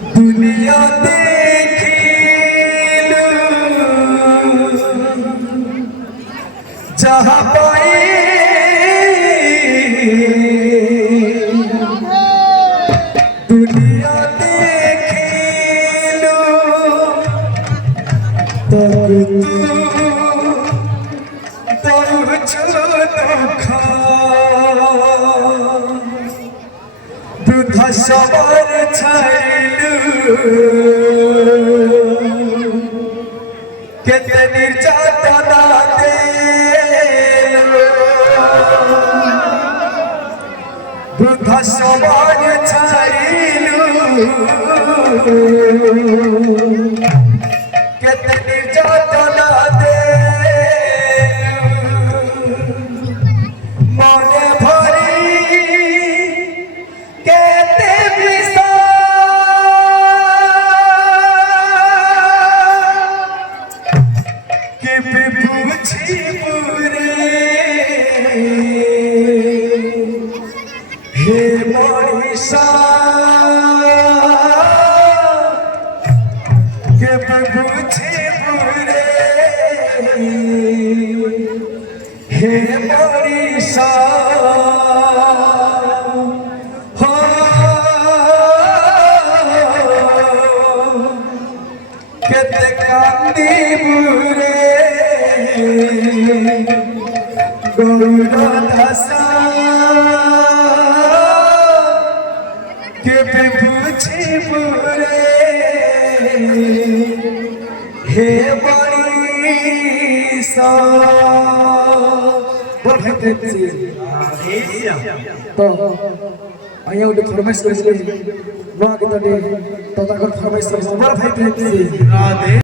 दुनिया देखिलू जहाँ पाए दुनिया देखिलू तब तू वृद्धा सवार छाइलू केते निर्यातना देलू वृद्धा सवार छाइलू केते निर्यातना हे मनीषा के बुझे बुरे हे मनीषा हो केते कांदी बुरे गौरदासा के बुझे बुरे हे मनीषा बोल भाई तो आया उधर फरमाइश कर ले बुआ के तो ताकर फरमाइश कर बोल भाई राधे